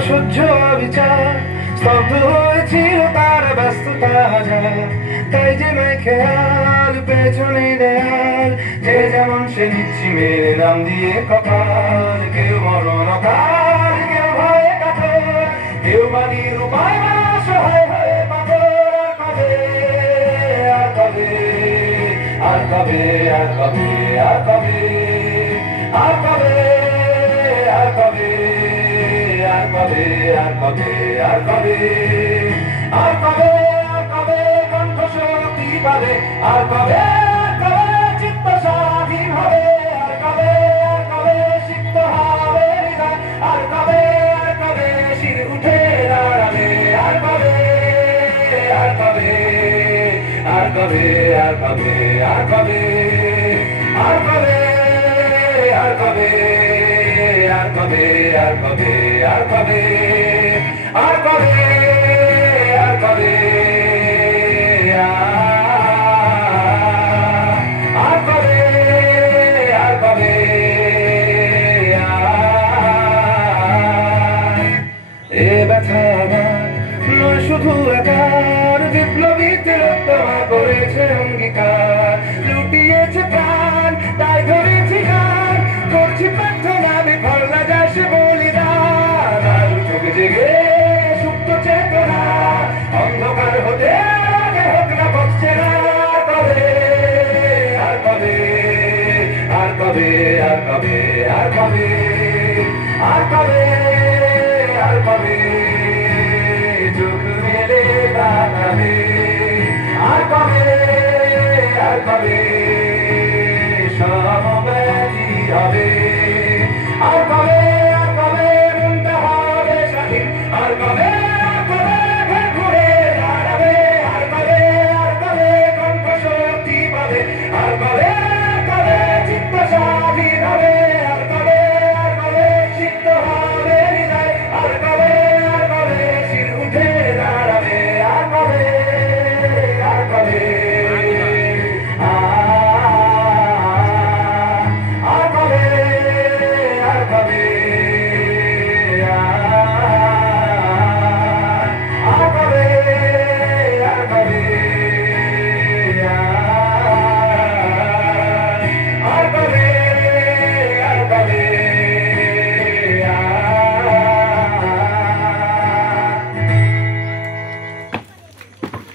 অসহ্য বিচার স্তব্ধ হয়েছিল তার ব্যস্ততা হাজার। তাই যে নয় খেয়াল পেছনে দেয়াল, যে যেমন সে নিচ্ছি মেরে নাম দিয়ে কপাল। কেউ মরণ কাল, কেউ ভয়ে কাতর, কেউ বাড়ির উপায় সহায় হয়ে পাথর। আর কবে আর কবে আর কবে আর কবে আর কবে আর কবে আর কবে আর কবে আর কবে আর কবে আর কবে কণ্ঠ শক্তি পাবে, আর কবে চিত্ত স্বাধীন হবে, আর কবে সিক্ত হবে হৃদয়, আর কবে শির উঠে দাঁড়াবে, আর কবে আর কবে আর কবে আর কবে আর কবে আর কবে আর কবে আর কবে আর কবে আর কবে আর কবে আর কবে আর কবে আর কবে এ ব্যথা আমার নয় শুধু একার, বিপ্লবী তিলোত্তমা করেছে অঙ্গীকার, লুটিয়েছে প্রাণ তাই ধরেছি গান, করছি প্রার্থনা বিফল না যায় সে বলিদান। আর চোখ জেগে সুপ্ত চেতনা অন্ধকার হতে আগে হোক না বসছে না। আর কবে আর কবে আর কবে আর কবে আর কবে আর কবে চোখ মেলে তাকাবে, আর কবে আর কবে সমব্যাধি হবে, আর কবে মনটা হবে স্বাধীন, আর কবে